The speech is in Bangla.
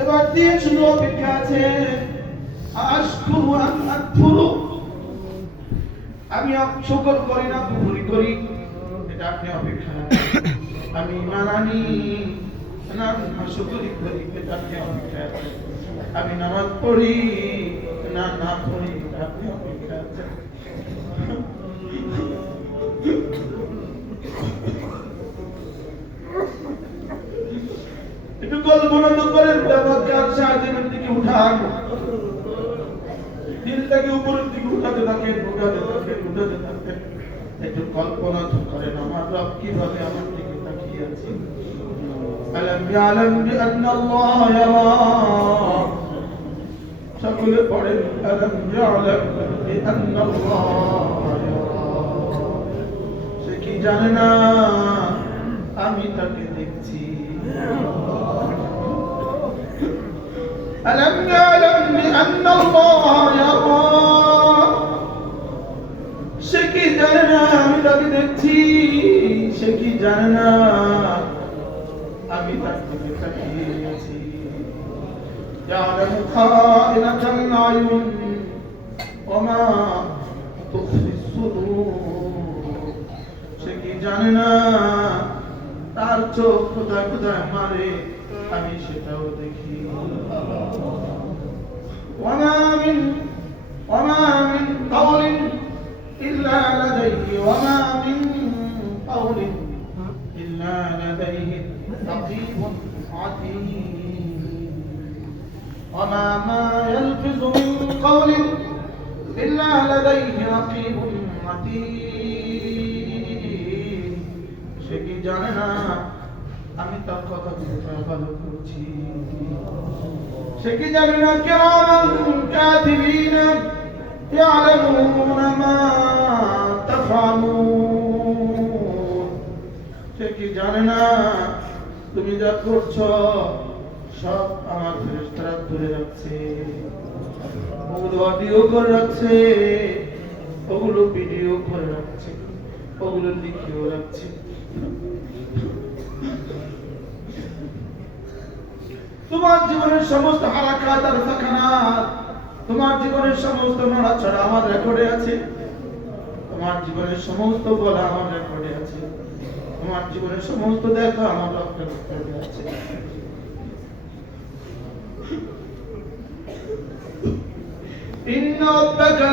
এবার 3 শুধু অপেক্ষা আছে। আশকুরু আম আকফুরু, আমি শুকর করি না কুফরি করি, এটা আপনি অপেক্ষা না। আমি ঈমান আনি না নাশকরি করি, এটা আপনি অপেক্ষা আছে। আমি নামাজ পড়ি না না পড়ি, এটা আপনি অপেক্ষা আছে। একটু কল্পনা তো করেন, তাওয়াক্কাল সাহায্যের দিকে উঠান, দিলটাকে উপরের দিকে উঠাতে থাকেন, উঠাতে থাকেন, উঠাতে থাকেন। একটু কল্পনা তো করেন আমার রব কিভাবে আমার দিকে তাকিয়ে আছে। আলাম ইয়ালাম বিআন্নাল্লাহ ইয়ারা, সকলে পড়েন আলাম ইয়ালাম বিআন্নাল্লাহ ইয়ারা। সে কি জানে না আমি তাকে দেখছি। ألم يعلم بأن الله يرى, সে কি জানে না আমি তাকে দেখছি। সে কি জানে না আমি তাকে তাকিয়ে আছি। يعلم خائنة الأعين وما تخفي الصدور, সে কি জানে না তার চোখ কোথায় কোথায় মারে আমি সেটাও দেখি। وما من قول إلا لديه وما من قول إلا لديه رقيب عتيد وما يلفظ من قول إلا لديه رقيب عتيد, সে কি জানে না আমি তার কথা ভালো করছি। সে কি জানে না কিরামান কাতিবিন ইয়ালামুনা মা তাফআলুন, সে কি জানে না তুমি যা করছো সব আমার ফেরেশতারা ধরে রাখছে, ওগুলো অডিও করে রাখছে, ওগুলো ভিডিও করে রাখছে, ওগুলো লিখেও রাখছে। তোমার জীবনের সমস্ত হারাকাত আর সাকানাত, তোমার জীবনের সমস্ত নড়াচড়া আমার রেকর্ডে আছে। তোমার জীবনের সমস্ত বলা আমার রেকর্ডে আছে। তোমার জীবনের সমস্ত দেখা আমার রেকর্ডে আছে। ইন্না রাব্বাকা